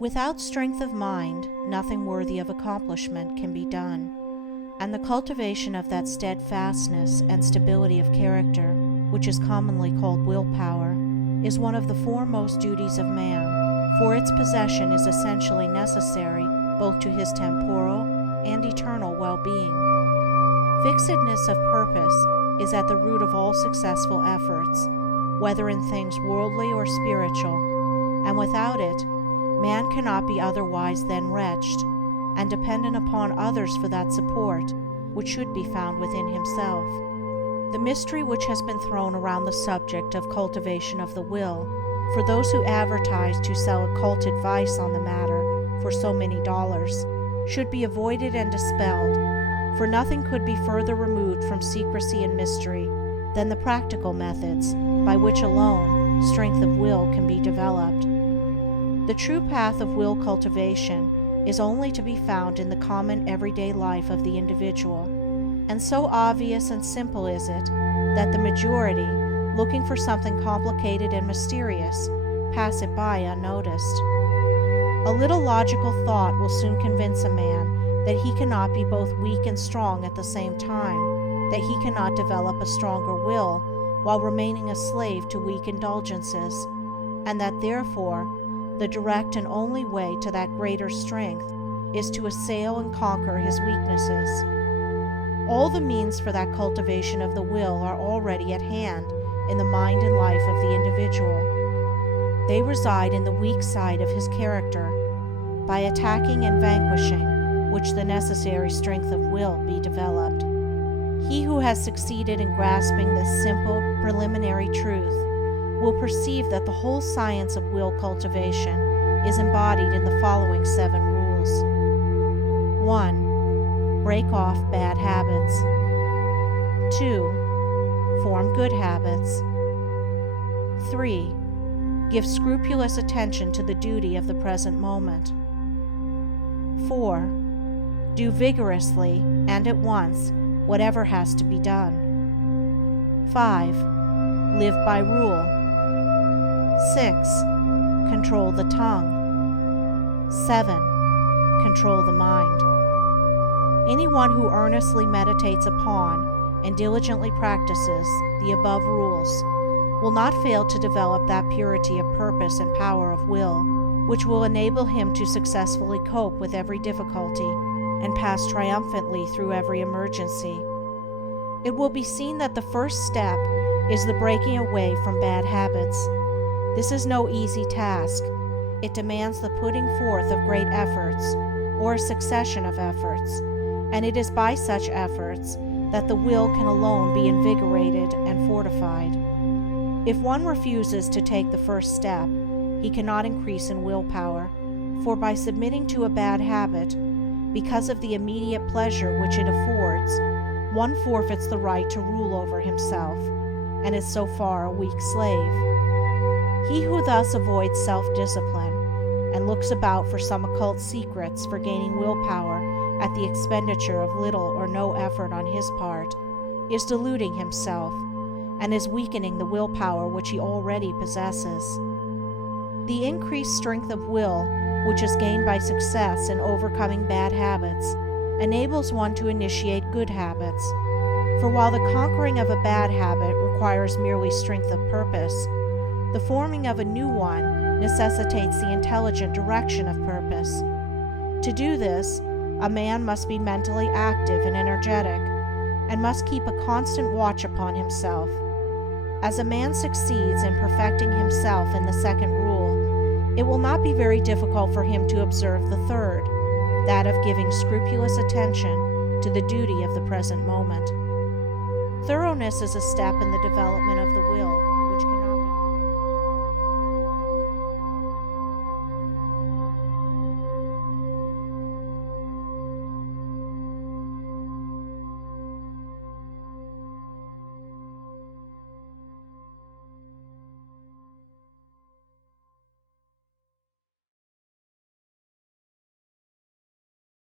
Without strength of mind, nothing worthy of accomplishment can be done, and the cultivation of that steadfastness and stability of character, which is commonly called willpower, is one of the foremost duties of man, for its possession is essentially necessary both to his temporal and eternal well-being. Fixedness of purpose is at the root of all successful efforts, whether in things worldly or spiritual, and without it, man cannot be otherwise than wretched, and dependent upon others for that support which should be found within himself. The mystery which has been thrown around the subject of cultivation of the will, for those who advertise to sell occult advice on the matter for so many dollars, should be avoided and dispelled, for nothing could be further removed from secrecy and mystery than the practical methods by which alone strength of will can be developed. The true path of will cultivation is only to be found in the common everyday life of the individual, and so obvious and simple is it that the majority, looking for something complicated and mysterious, pass it by unnoticed. A little logical thought will soon convince a man that he cannot be both weak and strong at the same time, that he cannot develop a stronger will while remaining a slave to weak indulgences, and that therefore the direct and only way to that greater strength is to assail and conquer his weaknesses. All the means for that cultivation of the will are already at hand in the mind and life of the individual. They reside in the weak side of his character, by attacking and vanquishing which the necessary strength of will be developed. He who has succeeded in grasping this simple, preliminary truth will perceive that the whole science of will cultivation is embodied in the following 7 rules. 1. Break off bad habits. 2. Form good habits. 3. Give scrupulous attention to the duty of the present moment. 4. Do vigorously and at once whatever has to be done. 5. Live by rule. 6. Control the tongue. 7. Control the mind. Anyone who earnestly meditates upon and diligently practices the above rules will not fail to develop that purity of purpose and power of will which will enable him to successfully cope with every difficulty and pass triumphantly through every emergency. It will be seen that the first step is the breaking away from bad habits. This is no easy task. It demands the putting forth of great efforts, or a succession of efforts, and it is by such efforts that the will can alone be invigorated and fortified. If one refuses to take the first step, he cannot increase in willpower, for by submitting to a bad habit, because of the immediate pleasure which it affords, one forfeits the right to rule over himself, and is so far a weak slave. He who thus avoids self-discipline and looks about for some occult secrets for gaining willpower at the expenditure of little or no effort on his part is deluding himself and is weakening the willpower which he already possesses. The increased strength of will, which is gained by success in overcoming bad habits, enables one to initiate good habits. For while the conquering of a bad habit requires merely strength of purpose, the forming of a new one necessitates the intelligent direction of purpose. To do this, a man must be mentally active and energetic, and must keep a constant watch upon himself. As a man succeeds in perfecting himself in the second rule, it will not be very difficult for him to observe the third, that of giving scrupulous attention to the duty of the present moment. Thoroughness is a step in the development of the will